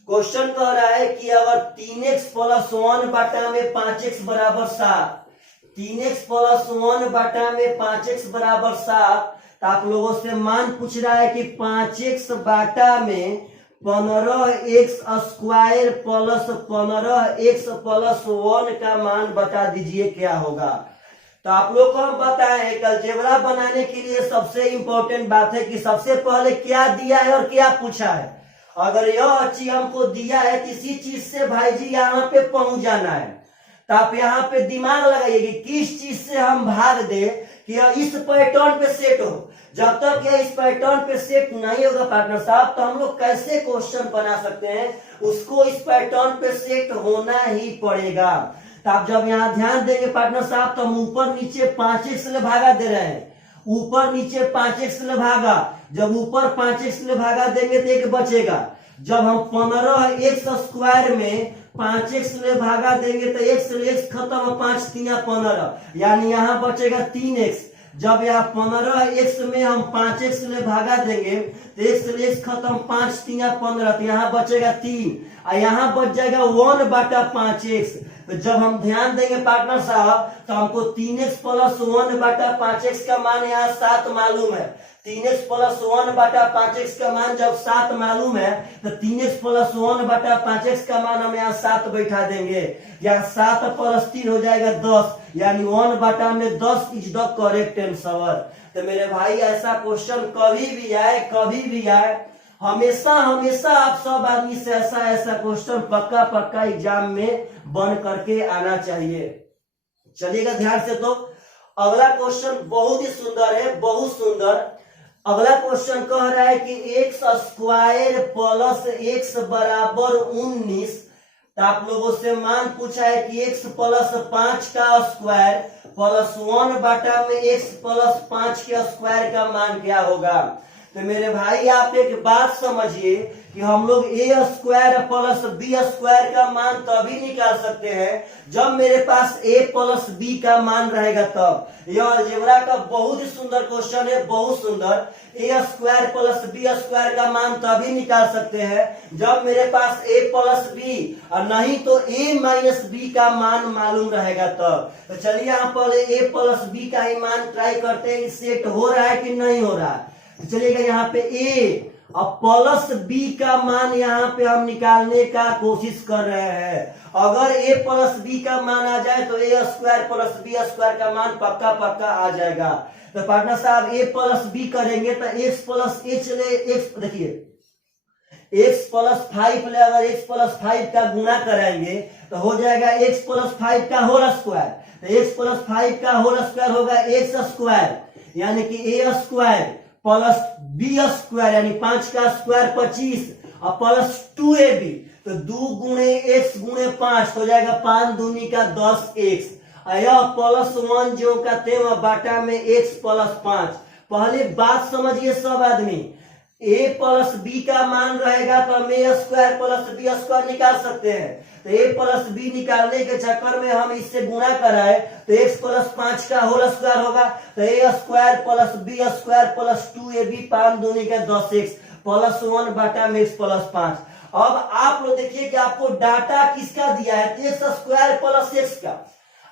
क्वेश्चन कह रहा है कि अगर 3x प्लस 1 बटा में 5x बराबर 7, 3x प्लस 1 बटा में 5x बराबर 7, तो आप लोगों से मान पूछ रहा है कि 5x बाटा में 15x square plus 15x plus 1 का मान बता दीजिए क्या होगा। तो आप लोग को हम बताएं, एक अलजेब्रा बनाने के लिए सबसे इंपॉर्टेंट बात है कि सबसे पहले क्या दिया है और क्या पूछा है। अगर यह चीज हमको दिया है किसी चीज से भाई जी यहाँ पे पहुंच जाना है, तो आप यहाँ पे दिमाग लगाइए कि किस चीज से हम भाग दे कि यह इस पैटर्न पे सेट हो। जब तक यह इस पैटर्न पे सेट नहीं होगा पार्टनर साहब, तो हम लोग कैसे क्वेश्चन बना सकते हैं, उसको इस पैटर्न पे सेट होना ही पड़ेगा। तो आप जब यहाँ ध्यान देंगे पार्टनर साहब, तो हम ऊपर नीचे 5x से भागा दे रहे हैं, ऊपर नीचे 5x से भागा। जब ऊपर 5x से भागा देंगे तो 1 बचेगा। जब हम 15x स्क्वायर में 5x से भागा देंगे तो x से x खत्म, 5 3 15, यानी यहाँ बचेगा 3x। जब यहाँ 15x में हम 5x से भागा देंगे तो x से x खत्म, 5 3 15, तो यहाँ बचेगा 3 और यहाँ बच जाएगा 1 बटा 5x। तो जब हम ध्यान देंगे पार्टनर साहब तो हमको 3x प्लस 1 बटा 5x का मान यहाँ 7 मालूम है। 3x प्लस 1 बटा 5x का मान जब 7 मालूम है तो 3x प्लस 1 बटा 5x का मान हम यहाँ 7 बैठा देंगे। यहाँ 7 प्लस 3 हो जाएगा 10, यानी 1 बटा में 10 इज द करेक्ट आंसर। तो मेरे भाई ऐसा क्वेश्चन कभी भी आए, कभी भी आए, हमेशा हमेशा आप सब आदमी से ऐसा क्वेश्चन पक्का पक्का एग्जाम में बन करके आना चाहिए। चलिएगा ध्यान से। तो अगला क्वेश्चन बहुत ही सुंदर है, बहुत सुंदर। अगला क्वेश्चन कह रहा है कि x स्क्वायर प्लस x बराबर 19। तो आप लोगों से मान पूछा है कि x प्लस 5 का स्क्वायर प्लस 1 बटा में x प्लस 5 के स्क्वायर का मान क्या होगा। तो मेरे भाई आप एक बात समझिए कि हम लोग a square plus b square का मान तभी निकाल सकते हैं जब मेरे पास a प्लस b का मान रहेगा तब। यह अलजेब्रा का बहुत ही सुंदर क्वेश्चन है, बहुत सुंदर। a square plus b square का मान तभी निकाल सकते हैं जब मेरे पास a प्लस b और नहीं तो a माइनस b का मान मालूम रहेगा तब। तो चलिए यहाँ पर a प्लस b का ही मान ट्राई करते हैं, सेट हो रहा है कि नहीं हो रहा है। चलिएगा यहाँ पे a और प्लस b का मान यहाँ पे हम निकालने का कोशिश कर रहे हैं। अगर a प्लस b का मान आ जाए तो a square plus b square का मान पक्का पक्का आ जाएगा। तो पार्टनर साहब a प्लस b करेंगे तो x प्लस h ले, x देखिए x प्लस 5 ले, अगर x प्लस 5 का गुणा कराएंगे तो हो जाएगा x प्लस 5 का होल स्क्वायर। तो x प्लस 5 का होल स्क्वायर होगा x स्क्वायर, यानी कि a square plus b square यानी 5 का स्क्वायर 25 और प्लस 2ab। तो 2 गुणे x गुणे 5 हो जाएगा 5 दूनी का 10x यह +1 जो का तेमा बाटा में x + 5। पहले बात समझिए सब आदमी, a प्लस b का मान रहेगा तो हम a square plus b square निकाल सकते हैं। तो a प्लस b निकालने के चक्कर में हम इससे गुणा कराए तो x + 5 का होल स्क्वायर होगा। तो a square plus b square plus 2ab 5 दूनी के 10x +1 बाटा में x + 5। अब आप लोग देखिए कि आपको डाटा किसका दिया है, x स्क्वायर प्लस x का।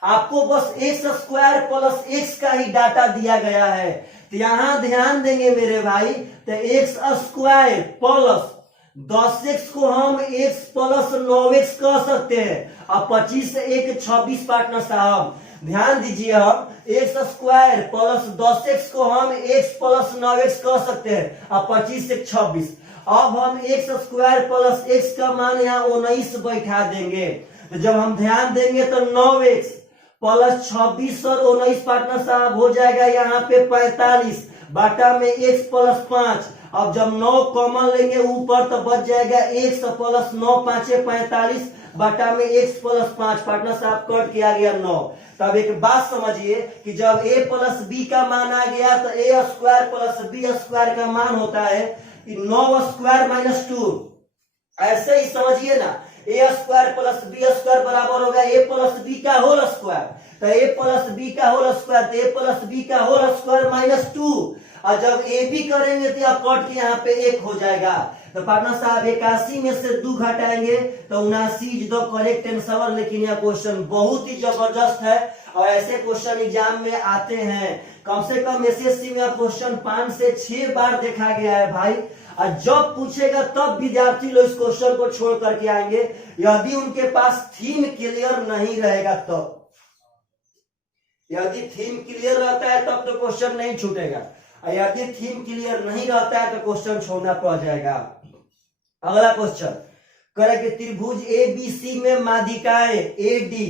आपको बस x स्क्वायर प्लस x का ही डाटा दिया गया है। तो यहां ध्यान देंगे मेरे भाई, तो x स्क्वायर प्लस 10x को हम x प्लस 9x कह सकते हैं। अब 25 से 1 26 पार्टनर साहब ध्यान दीजिए, हम x स्क्वायर प्लस 10x को हम x प्लस 9x कह सकते हैं। अब 25 से 26, अब हम x स्क्वायर प्लस x का मान यहाँ 19 बैठा देंगे। तो जब हम ध्यान देंगे तो 9x प्लस 26 और 19 पार्टनर साहब हो जाएगा यहाँ पे 45 बाटा में x + 5। अब जब 9 कॉमन लेंगे ऊपर तो बच जाएगा x प्लस 9 5 45 बाटा में x + 5। पार्टनर साहब कट किया गया 9। तब एक बात समझिए कि जब a प्लस b का मान आ गया तो a square plus b square का मान होता है 9 स्क्वायर - 2। ऐसे ही समझिए ना, a square plus b square बराबर होगा a प्लस b का होल स्क्वायर। तो a प्लस b का होल स्क्वायर, तो a प्लस b का होल स्क्वायर -2। और जब a b करेंगे तो आप कट के यहाँ पे 1 हो जाएगा। तो पार्टनर साहब 81 में से 2 घटाएंगे तो 79 इज द करेक्ट आंसर। लेकिन यह क्वेश्चन बहुत ही जबरदस्त है और ऐसे क्वेश्चन एग्जाम में आते हैं। कम से कम एसएससी में क्वेश्चन 5 से 6 बार देखा गया है भाई। और जब पूछेगा तब विद्यार्थी लोग इस क्वेश्चन को छोड़ करके आएंगे, यदि उनके पास थीम क्लियर नहीं रहेगा तो। यदि थीम क्लियर रहता है तब तो क्वेश्चन नहीं छूटेगा, और यदि थीम क्लियर नहीं रहता है तो क्वेश्चन छोड़ना पड़ जाएगा। अगला क्वेश्चन करे कि त्रिभुज ABC में माध्यिकाएं AD,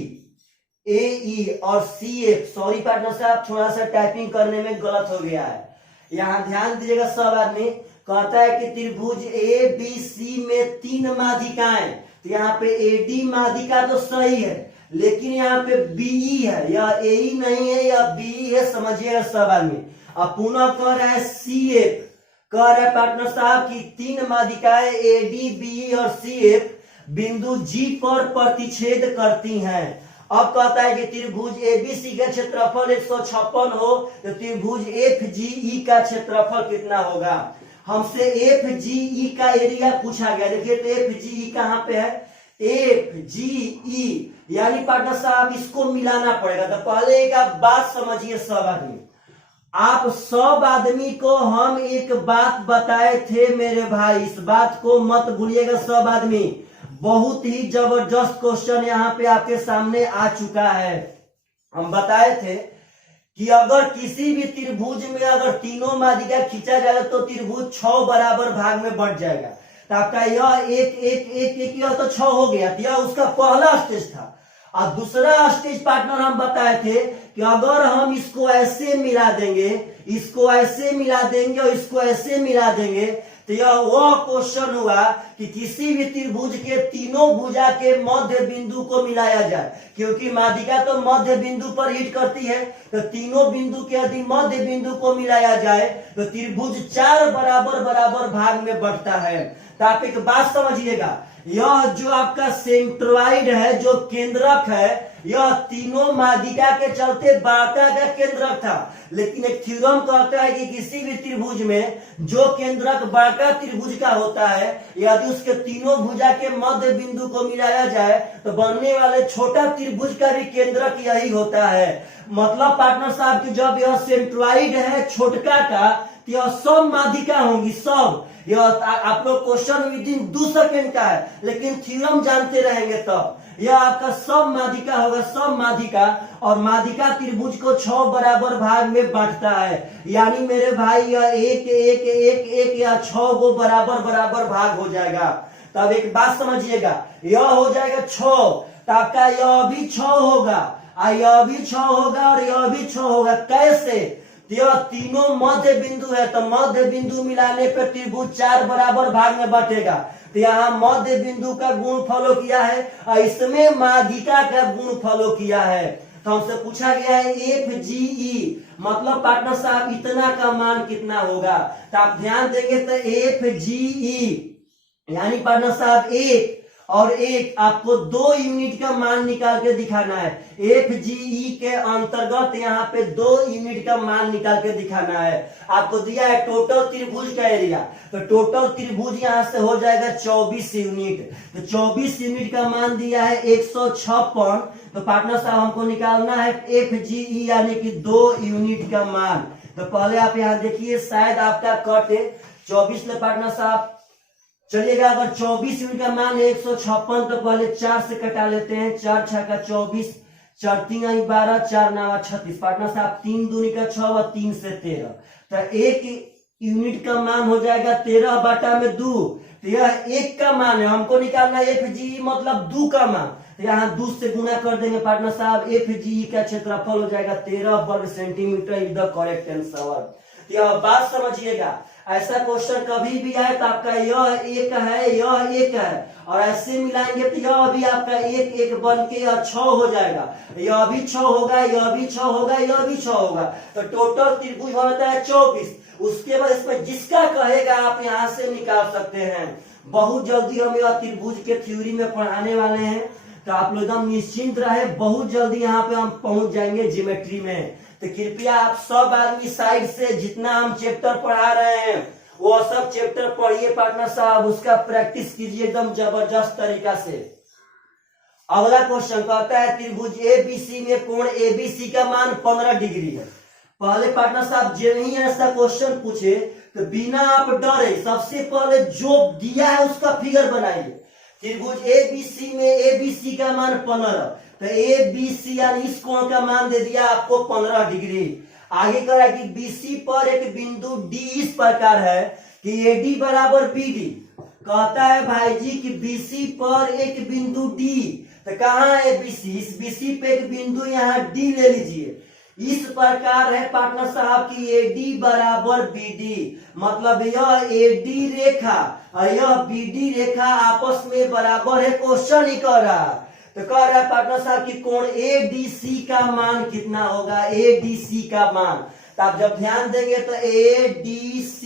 AE और CF, सॉरी पार्टनर साहब थोड़ा सा टाइपिंग करने में गलत हो गया है, यहां ध्यान दीजिएगा सब आदमी। कहता है कि त्रिभुज ABC में 3 माध्यिकाएं, तो यहाँ पे AD माध्यिका तो सही है, लेकिन यहाँ पे BE है, यह AE नहीं है, यह BE है, समझिएगा सब आदमी। अब पुनः कह रहा है CF, कह रहा है पार्टनर साहब की 3 माध्यिकाएं AD, BE और CF बिंदु G पर प्रतिच्छेद करती हैं। अब कहता है कि त्रिभुज ABC का क्षेत्रफल 156 हो तो त्रिभुज FGE का क्षेत्रफल कितना होगा। हमसे FGE का एरिया पूछा गया। देखिए तो FGE कहां पे है, FGE यानी पार्टनर साहब इसको मिलाना पड़ेगा। तो पहले एक आप बात समझिए सब आदमी, आप सब आदमी को हम एक बात बताए थे मेरे भाई, इस बात को मत भूलिएगा सब आदमी। बहुत ही जबरदस्त क्वेश्चन यहाँ पे आपके सामने आ चुका है। हम बताए थे कि अगर किसी भी त्रिभुज में अगर तीनों माध्यिका खींचा जाए तो त्रिभुज 6 बराबर भाग में बढ़ जाएगा। तो आपका यह एक यह तो 6 हो गया, यह उसका पहला स्टेज था। और दूसरा स्टेज पार्टनर हम बताए थे कि अगर हम इसको ऐसे मिला देंगे, इसको ऐसे मिला देंगे और इसको ऐसे मिला देंगे, तो यह वह क्वेश्चन हुआ कि किसी भी त्रिभुज के तीनों भुजा के मध्य बिंदु को मिलाया जाए, क्योंकि माध्यिका तो मध्य बिंदु पर हिट करती है। तो तीनों बिंदु के यदि मध्य बिंदु को मिलाया जाए तो त्रिभुज 4 बराबर बराबर भाग में बढ़ता है। तो आप एक बात समझिएगा, यह जो आपका सेंट्रॉइड है, जो केंद्रक है, यह तीनों माध्यिका के चलते वार्ता का केंद्रक था। लेकिन एक थ्योरम कहता है कि किसी भी त्रिभुज में जो केंद्रक बड़का त्रिभुज का होता है, यदि उसके तीनों भुजा के मध्य बिंदु को मिलाया जाए तो बनने वाले छोटा त्रिभुज का भी केंद्रक यही होता है। मतलब पार्टनर साहब की जब यह सेंट्रॉइड है छोटका का, तो यह सब माध्यिका होंगी, सब। यह आप लोग क्वेश्चन विद इन 2 सेकेंड का है, लेकिन थ्योरम जानते रहेंगे तब। यह आपका सब माध्यिका होगा, सब माध्यिका। और माध्यिका त्रिभुज को 6 बराबर भाग में बांटता है, यानी मेरे भाई यह 1 1 1 1 या 6 को बराबर बराबर भाग हो जाएगा। तब एक बात समझिएगा, यह हो जाएगा 6, तो आपका यह भी 6 होगा, यह भी 6 होगा और यह भी 6 होगा। कैसे? यह तीनों मध्य बिंदु है, तो मध्य बिंदु मिलाने पर त्रिभुज 4 बराबर भाग में बटेगा। तो यहाँ मध्य बिंदु का गुणफल किया है और इसमें माध्यिका का गुणफल किया है। तो हमसे पूछा गया है FGE, मतलब पार्टनर साहब इतना का मान कितना होगा। तो आप ध्यान देंगे तो FGE यानी पार्टनर साहब एक और एक, आपको 2 यूनिट का मान निकाल के दिखाना है। FGE के अंतर्गत यहाँ पे 2 यूनिट का मान निकाल के दिखाना है। आपको दिया है टोटल त्रिभुज का एरिया, तो टोटल त्रिभुज यहाँ से हो जाएगा 24 यूनिट। तो 24 यूनिट का मान दिया है 156। तो पार्टनर साहब हमको निकालना है FGE यानी कि 2 यूनिट का मान। तो पहले आप यहाँ देखिए, शायद आपका कट है 24 में पार्टनर साहब। चलिएगा, अगर 24 यूनिट का मान है 156, तो पहले 4 से कटा लेते हैं। 4 6 का 24, 4 3 12, 4 9 36। पार्टनर साहब 3 दूनी का 6 और 3 से 13। तो 1 यूनिट का मान हो जाएगा 13 बटा में 2। तो यह 1 का मान है, हमको निकालना है FGE मतलब 2 का मान। तो यहाँ 2 से गुना कर देंगे पार्टनर साहब। FGE का क्षेत्रफल हो जाएगा 13 वर्ग centimetre. Is the correct answer. यह बात समझिएगा, ऐसा क्वेश्चन कभी भी आए तो आपका यह एक है, यह एक है, और ऐसे मिलाएंगे तो यह भी आपका एक एक बन के यह 6 हो जाएगा। यह भी 6 होगा, यह भी 6 होगा, यह भी 6 होगा। तो टोटल त्रिभुज होता है 24। उसके बाद इसमें जिसका कहेगा आप यहाँ से निकाल सकते हैं। बहुत जल्दी हम यह त्रिभुज के थ्योरी में पढ़ाने वाले हैं, तो आप लोग एकदम निश्चिंत रहे। बहुत जल्दी यहाँ पे हम पहुंच जाएंगे ज्योमेट्री में। तो कृपया आप सब आदमी साइड से जितना हम चैप्टर पढ़ा रहे हैं वो सब चैप्टर पढ़िए पार्टनर साहब, उसका प्रैक्टिस कीजिए एकदम जबरदस्त तरीका से। अगला क्वेश्चन कहता है त्रिभुज ABC में कोण ABC का मान 15 डिग्री है। पहले पार्टनर साहब जब ही ऐसा क्वेश्चन पूछे तो बिना आप डरे सबसे पहले जो दिया है उसका फिगर बनाइए। त्रिभुज ABC में ABC का मान 15, तो ABC यानी इस कोण का मान दे दिया आपको 15 डिग्री। आगे करा कि BC पर एक बिंदु D इस प्रकार है कि AD बराबर BD। कहता है भाई जी कि BC पर एक बिंदु D, तो कहाँ है BC? इस BC पे एक बिंदु यहाँ D ले लीजिए। इस प्रकार है पार्टनर साहब की AD बराबर BD, मतलब यह AD रेखा और यह BD रेखा आपस में बराबर है। क्वेश्चन ही कह रहा, तो कह रहा है पार्टनर साहब की कोण ADC का मान कितना होगा। ADC का मान, तो आप जब ध्यान देंगे तो ADC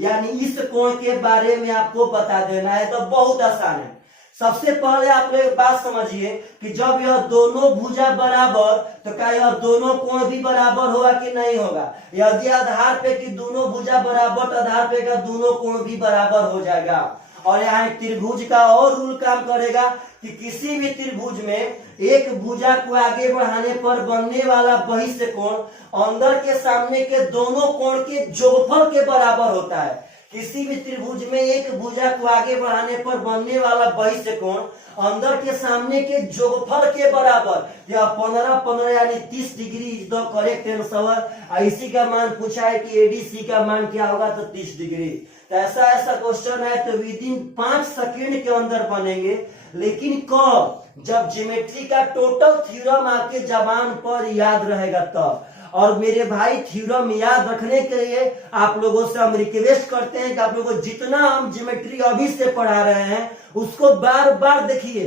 यानी इस कोण के बारे में आपको बता देना है। तो बहुत आसान है। सबसे पहले आप लोग एक बात समझिए कि जब यह दोनों भुजा बराबर, तो क्या यह दोनों कोण भी बराबर होगा कि नहीं होगा? यदि आधार पे कि दोनों भुजा बराबर, तो आधार पे का दोनों कोण भी बराबर हो जाएगा। और यहाँ त्रिभुज का और रूल काम करेगा कि किसी भी त्रिभुज में एक भुजा को आगे बढ़ाने पर बनने वाला बहिष्ठ कोण अंदर के सामने के दोनों कोण के जोगफल के बराबर होता है। किसी भी त्रिभुज में एक भुजा को आगे बढ़ाने पर बनने वाला बहिष्ठ कोण अंदर के सामने के जोगफल के बराबर। यह 15 15 यानी 30 degree is the correct answer. इसी का मान पूछा है कि ADC का मान क्या होगा, तो 30 डिग्री। तो ऐसा क्वेश्चन है तो विदिन 5 सेकेंड के अंदर बनेंगे। लेकिन कब? जब ज्योमेट्री का टोटल थ्योरम आपके जबान पर याद रहेगा तब। और मेरे भाई थ्योरम याद रखने के लिए आप लोगों से हम रिक्वेस्ट करते हैं कि आप लोगों को जितना हम ज्योमेट्री अभी से पढ़ा रहे हैं उसको बार बार देखिए,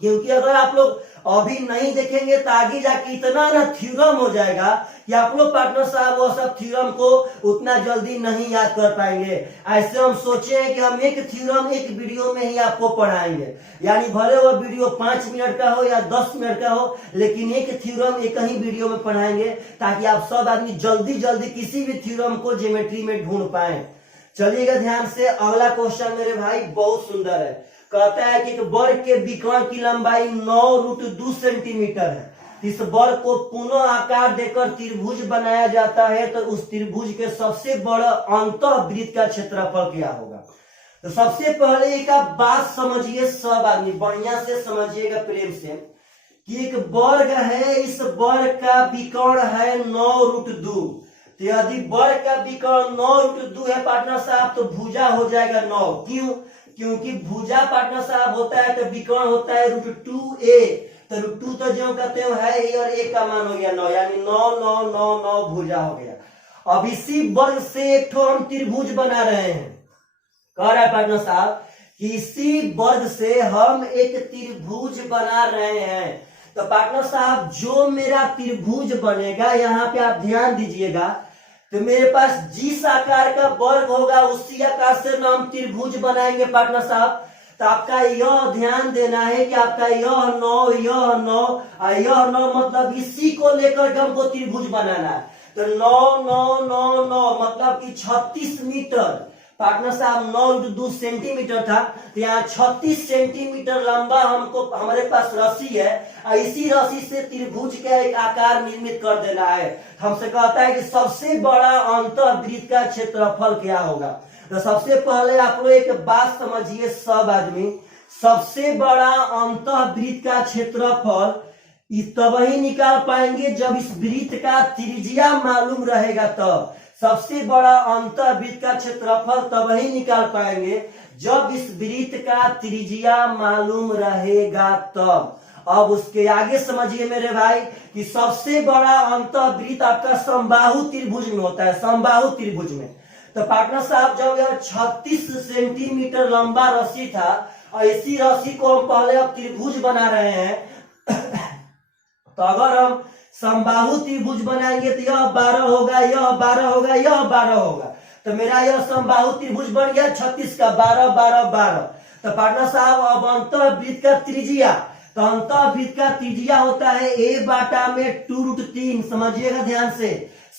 क्योंकि अगर आप लोग अभी नहीं देखेंगे तो आगे जाके इतना ना थ्योरम हो जाएगा कि आप लोग पार्टनर साहब वो सब थ्योरम को उतना जल्दी नहीं याद कर पाएंगे। ऐसे हम सोचे हैं कि हम एक थ्योरम एक वीडियो में ही आपको पढ़ाएंगे, यानी भले वो वीडियो 5 मिनट का हो या 10 मिनट का हो, लेकिन एक थ्योरम एक ही वीडियो में पढ़ाएंगे ताकि आप सब आदमी जल्दी जल्दी किसी भी थ्योरम को ज्योमेट्री में ढूंढ पाए। चलिएगा ध्यान से, अगला क्वेश्चन मेरे भाई बहुत सुंदर है। कहता है कि एक वर्ग के विकर्ण की लंबाई 9√2 सेंटीमीटर है। इस वर्ग को पुनः आकार देकर त्रिभुज बनाया जाता है, तो उस त्रिभुज के सबसे बड़ा अंतःवृत्त का क्षेत्रफल क्या होगा? तो सबसे पहले एक आप बात समझिए, सब आदमी बढ़िया से समझिएगा प्रेम से, कि एक वर्ग है, इस वर्ग का विकर्ण है 9√2। तो यदि वर्ग का विकर्ण 9√2 है पार्टनर साहब, तो भुजा हो जाएगा 9। क्यों? क्योंकि भुजा पार्टनर साहब होता है तो विकर्ण होता है √2a। तो √2 तो जो कहते हैं है, और a का मान हो गया 9, यानी 9 9 9 9 भुजा हो गया। अब इसी वर्ग से एक ठो हम त्रिभुज बना रहे हैं। कह रहा है पार्टनर साहब कि इसी वर्ग से हम एक त्रिभुज बना रहे हैं। तो पार्टनर साहब जो मेरा त्रिभुज बनेगा, यहाँ पे आप ध्यान दीजिएगा, तो मेरे पास जिस आकार का वर्ग होगा उसी आकार से हम त्रिभुज बनाएंगे पार्टनर साहब। तो आपका यह ध्यान देना है कि आपका यह 9 यह 9 मतलब इसी को लेकर के हमको त्रिभुज बनाना है। तो 9 9 9 9 मतलब कि 36 मीटर पार्टनर साहब, 9 × 2 सेंटीमीटर था, तो यहाँ 36 सेंटीमीटर लंबा हमको हमारे पास रस्सी है और इसी रस्सी से त्रिभुज का एक आकार निर्मित कर देना है। हमसे कहता है कि सबसे बड़ा अंतःवृत्त का क्षेत्रफल क्या होगा। तो सबसे पहले आप लोग एक बात समझिए सब आदमी, सबसे बड़ा अंतःवृत्त का क्षेत्रफल तब ही निकाल पाएंगे जब इस वृत्त का त्रिज्या मालूम रहेगा। तब सबसे बड़ा अंतःवृत्त का क्षेत्रफल तब ही निकाल पाएंगे जब इस वृत्त का त्रिज्या मालूम रहेगा तब। अब उसके आगे समझिए मेरे भाई कि सबसे बड़ा अंतःवृत्त आपका समबाहु त्रिभुज में होता है, समबाहु त्रिभुज में। तो पार्टनर साहब जब यह 36 सेंटीमीटर लंबा रस्सी था और इसी रस्सी को हम पहले अब त्रिभुज बना रहे हैं तो अगर हम समबाहु त्रिभुज बनाएंगे तो यह 12 होगा, यह 12 होगा, यह 12 होगा। तो मेरा यह समबाहु त्रिभुज बन गया 36 का 12 12 12। तो पार्टनर साहब अब अंतःवृत्त का त्रिज्या, तो अंतःवृत्त का त्रिज्या होता है a/2√3। समझिएगा ध्यान से,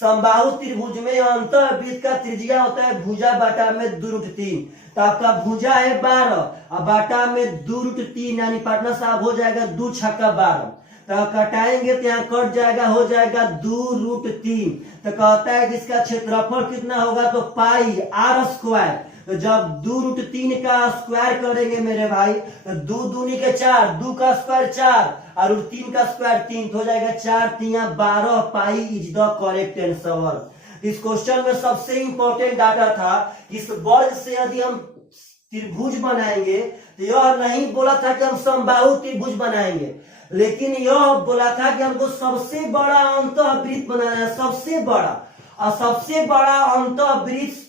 समबाहु त्रिभुज में अंतःवृत्त का त्रिज्या होता है भुजा बाटा में 2√3। तो आपका भुजा है 12 और बाटा में 2√3 यानी पार्टनर साहब हो जाएगा 2 छक्का 12। तो कटाएंगे तो यहाँ कट जाएगा, हो जाएगा 2√3। तो कहता है कि इसका क्षेत्रफल कितना होगा, तो पाई r स्क्वायर। तो जब 2√3 का स्क्वायर करेंगे मेरे भाई तो 2 दूनी के 4, 2 का स्क्वायर 4 और √3 का स्क्वायर 3, तो हो जाएगा 4 3 12 pi is the correct answer. इस क्वेश्चन में सबसे इंपॉर्टेंट डाटा था, इस वर्ग से यदि हम त्रिभुज बनाएंगे तो यह नहीं बोला था कि हम समबाहु त्रिभुज बनाएंगे, लेकिन यह बोला था कि हमको सबसे बड़ा अंतःवृत्त बनाना है, सबसे बड़ा। और सबसे बड़ा अंतःवृत्त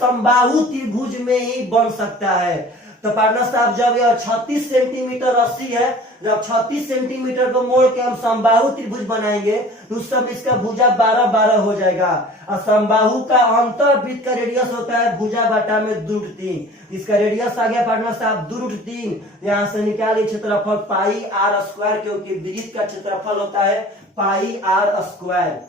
समबाहु त्रिभुज में ही बन सकता है। तो पार्टनर साहब जब यह 36 सेंटीमीटर रस्सी है, जब 36 सेंटीमीटर को मोड़ के हम समबाहु त्रिभुज बनाएंगे तो उस समय इसका भुजा 12 12 हो जाएगा। और समबाहु का अंतःवृत्त का रेडियस होता है भुजा बाटा में 2√3। इसका रेडियस आ गया पार्टनर साहब 2√3। यहाँ से निकालिए क्षेत्रफल पाई r स्क्वायर, क्योंकि वृत्त का क्षेत्रफल होता है पाई r स्क्वायर।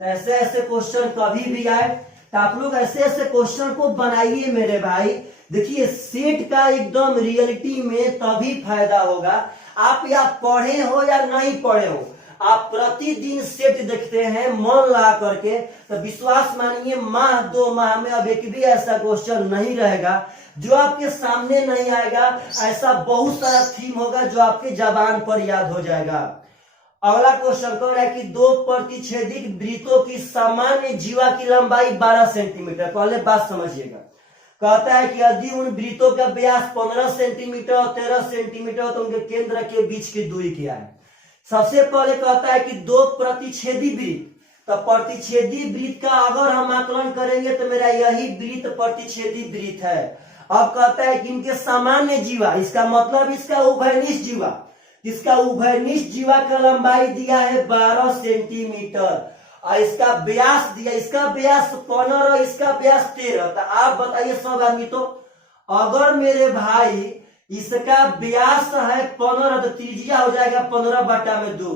ऐसे ऐसे क्वेश्चन कभी भी आए तो आप लोग ऐसे ऐसे क्वेश्चन को बनाइए मेरे भाई। देखिए सेट का एकदम रियलिटी में तभी फायदा होगा, आप या पढ़े हो या नहीं पढ़े हो, आप प्रतिदिन सेट देखते हैं मन लगा करके, तो विश्वास मानिए माह 2 माह में अब एक भी ऐसा क्वेश्चन नहीं रहेगा जो आपके सामने नहीं आएगा। ऐसा बहुत सारा थीम होगा जो आपके जबान पर याद हो जाएगा। अगला क्वेश्चन कह रहा है कि 2 प्रतिच्छेदित वृत्तों की सामान्य जीवा की लंबाई 12 सेंटीमीटर। पहले बात समझिएगा, कहता है कि यदि उन वृत्तों का व्यास 15 सेंटीमीटर और 13 सेंटीमीटर तो उनके केंद्र के बीच की दूरी क्या है। सबसे पहले कहता है कि 2 प्रतिच्छेदी वृत्त, तो प्रतिच्छेदी वृत्त का अगर हम आकलन करेंगे तो मेरा यही वृत्त प्रतिच्छेदी वृत्त है। अब कहता है कि इनके सामान्य जीवा, इसका मतलब इसका उभयनिष्ठ जीवा, इसका उभयनिष्ठ जीवा का लंबाई दिया है 12 सेंटीमीटर और इसका व्यास दिया, इसका व्यास 15, इसका व्यास 13। तो आप बताइए सब आदमी, तो अगर मेरे भाई इसका व्यास है 15 तो त्रिज्या हो जाएगा 15 बाटा में 2,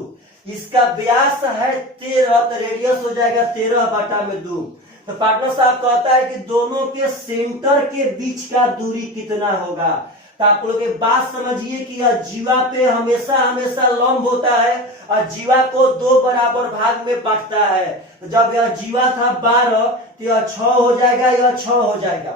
इसका व्यास है 13 तो रेडियस हो जाएगा 13 बाटा में 2। तो पार्टनर साहब कहता है कि दोनों के सेंटर के बीच का दूरी कितना होगा। तो आप लोग एक बात समझिए कि यह जीवा पे हमेशा हमेशा लंब होता है और जीवा को 2 बराबर भाग में बांटता है। तो जब यह जीवा था 12 तो यह 6 हो जाएगा, यह 6 हो जाएगा।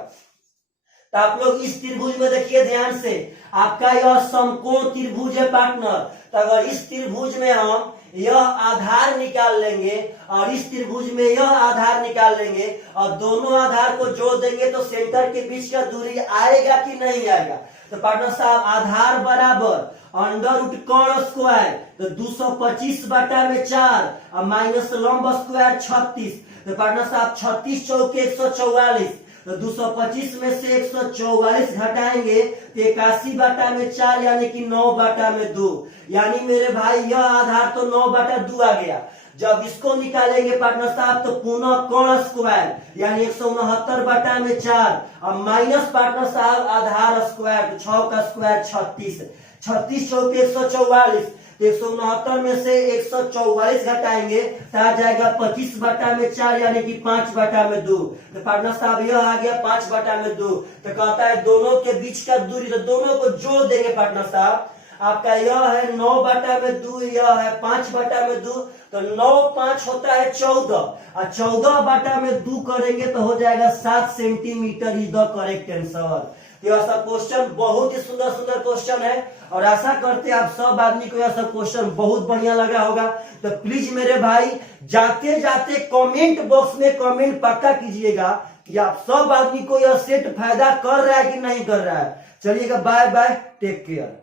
तो आप लोग इस त्रिभुज में देखिए ध्यान से, आपका यह समकोण त्रिभुज है पार्टनर। तो अगर इस त्रिभुज में हम यह आधार निकाल लेंगे और इस त्रिभुज में यह आधार निकाल लेंगे और दोनों आधार को जोड़ देंगे तो सेंटर के बीच का दूरी आएगा कि नहीं आएगा। तो पार्टनर साहब आधार बराबर अंडर रूट कर्ण स्क्वायर, तो 225 बाटा में 4 और माइनस लंब स्क्वायर 36। तो पार्टनर साहब 36 चौके 144, तो 225 में से 144 घटाएंगे तो 81/4 यानी कि 9/2। यानी मेरे भाई यह आधार तो 9/2 आ गया। जब इसको निकालेंगे पार्टनर साहब तो पुनः कर्ण स्क्वायर यानी 169/4 और माइनस पार्टनर साहब आधार स्क्वायर तो 6 का स्क्वायर 36, 36 चौके 144। तो 169 में से 144 घटाएंगे तो आ जाएगा 25/4 यानी कि 5/2। तो पार्टनर साहब यह आ गया 5/2। तो कहता है दोनों के बीच का दूरी, तो दोनों को जोड़ देंगे पार्टनर साहब। आपका यह है 9/2, यह है 5/2। तो 9 5 होता है 14 और 14/2 करेंगे तो हो जाएगा 7 centimetre is the correct answer. यह सब क्वेश्चन बहुत ही सुंदर सुंदर क्वेश्चन है और आशा करते हैं आप सब आदमी को यह सब क्वेश्चन बहुत बढ़िया लगा होगा। तो प्लीज मेरे भाई जाते जाते कमेंट बॉक्स में कमेंट पक्का कीजिएगा कि आप सब आदमी को यह सेट फायदा कर रहा है कि नहीं कर रहा है। चलिएगा, बाय बाय, टेक केयर।